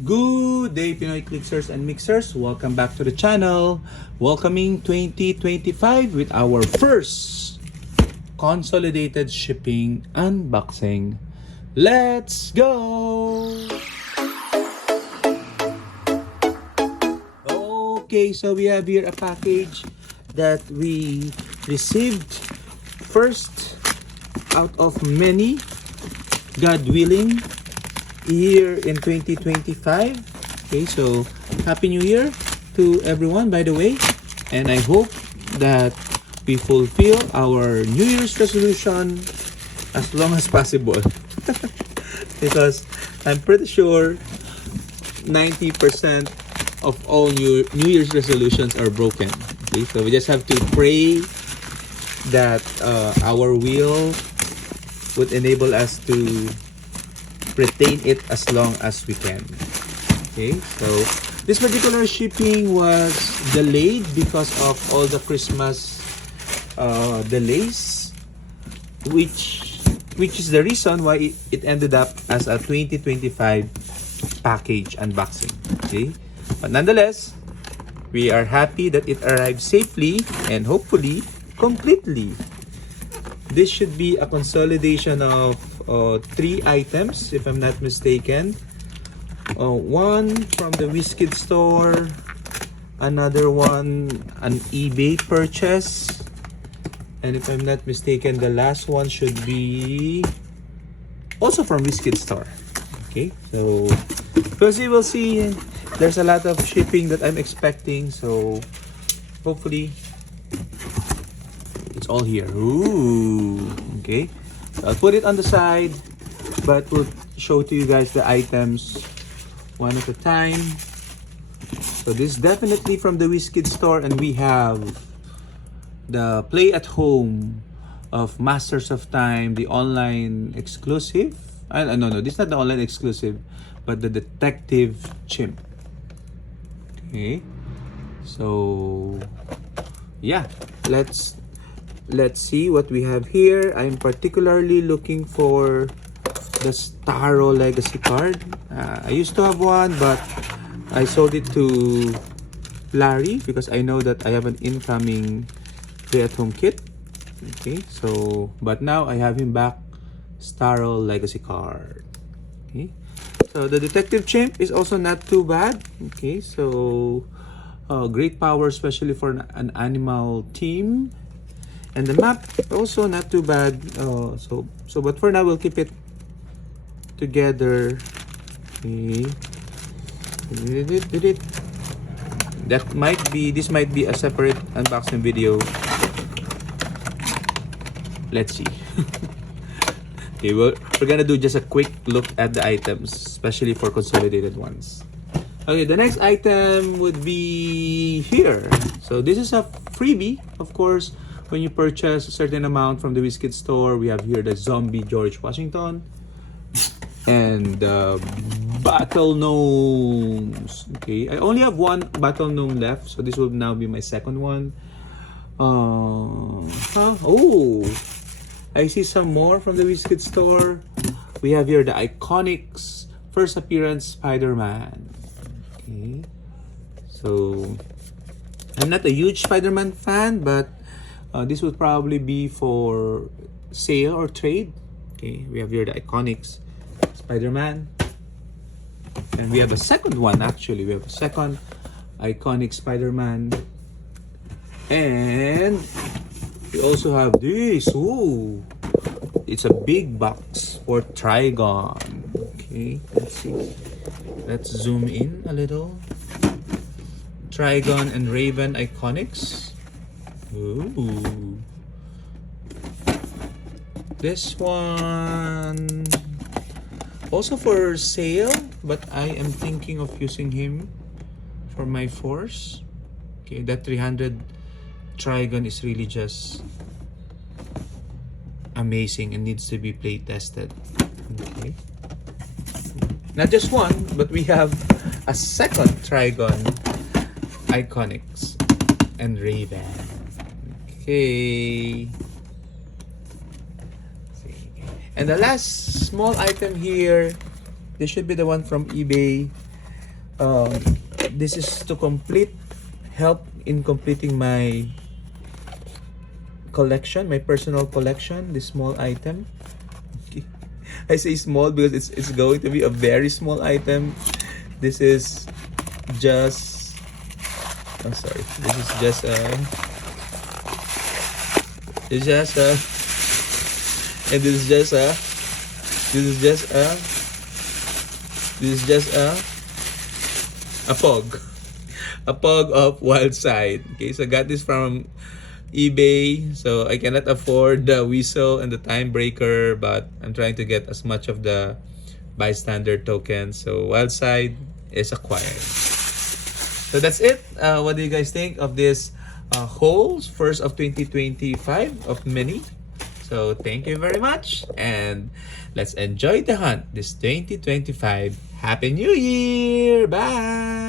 Good day, Pinoy Clixers and Mixers. Welcome back to the channel. Welcoming 2025 with our first consolidated shipping unboxing. Let's go! Okay, so we have here a package that we received first out of many, God willing, year in 2025. Okay, so Happy New Year to everyone, by the way. And I hope that we fulfill our New Year's resolution as long as possible. Because I'm pretty sure 90% of all New Year's resolutions are broken. Okay, so we just have to pray that our will would enable us to retain it as long as we can. Okay, so this particular shipping was delayed because of all the Christmas delays, which is the reason why it ended up as a 2025 package unboxing. Okay, but nonetheless, we are happy that it arrived safely and hopefully completely. This should be a consolidation of 3 items, if I'm not mistaken. One from the Whiskey store, another one an eBay purchase, and if I'm not mistaken, the last one should be also from Whiskey store. Okay, so because you will see, there's a lot of shipping that I'm expecting, so hopefully it's all here. Ooh, okay. So I'll put it on the side, but we'll show to you guys the items one at a time. So this is definitely from the Whiskey store, and we have the Play at Home of Masters of Time, the online exclusive. No, this is not the online exclusive, but the Detective Chimp. Okay. So yeah, let's see what we have here. I'm particularly looking for the Starro Legacy card. I used to have one, but I sold it to Larry because I know that I have an incoming Play at Home kit. Okay, so but now I have him back, Starro Legacy card. Okay, so the Detective Chimp is also not too bad. Okay, so great power, especially for an animal team. And the map also not too bad. But for now we'll keep it together. Okay. This might be a separate unboxing video. Let's see. Okay, we're gonna do just a quick look at the items, especially for consolidated ones. Okay, the next item would be here. So this is a freebie, of course. When you purchase a certain amount from the Whiskey store, we have here the Zombie George Washington and the Battle Gnomes. Okay, I only have one Battle Gnome left, so this will now be my second one. Oh, I see some more from the Whiskey store. We have here the Iconics first appearance Spider-Man. Okay, so I'm not a huge Spider-Man fan, but this would probably be for sale or trade. Okay, we have here the Iconics Spider-Man. And we have a second one, actually. We have a second Iconic Spider-Man. And we also have this. Ooh, it's a big box for Trigon. Okay, let's see. Let's zoom in a little. Trigon and Raven Iconics. Ooh. This one also for sale, but I am thinking of using him for my force. Okay, that 300 Trigon is really just amazing and needs to be play tested. Okay. Not just one, but we have a second Trigon Iconics and Raven. Okay. And the last small item here, this should be the one from eBay. Um, this is to help in completing my collection, my personal collection. This small item. Okay. I say small because it's going to be a very small item. This is just. I'm sorry. This is just a. It's just a. And this is just a. This is just a. This is just a pog. A pog of Wild Side. Okay, so I got this from eBay. So I cannot afford the whistle and the time breaker, but I'm trying to get as much of the bystander tokens. So Wild Side is acquired. So that's it. What do you guys think of this hauls? First of 2025 of many. So thank you very much, and let's enjoy the hunt this 2025. Happy New Year! Bye!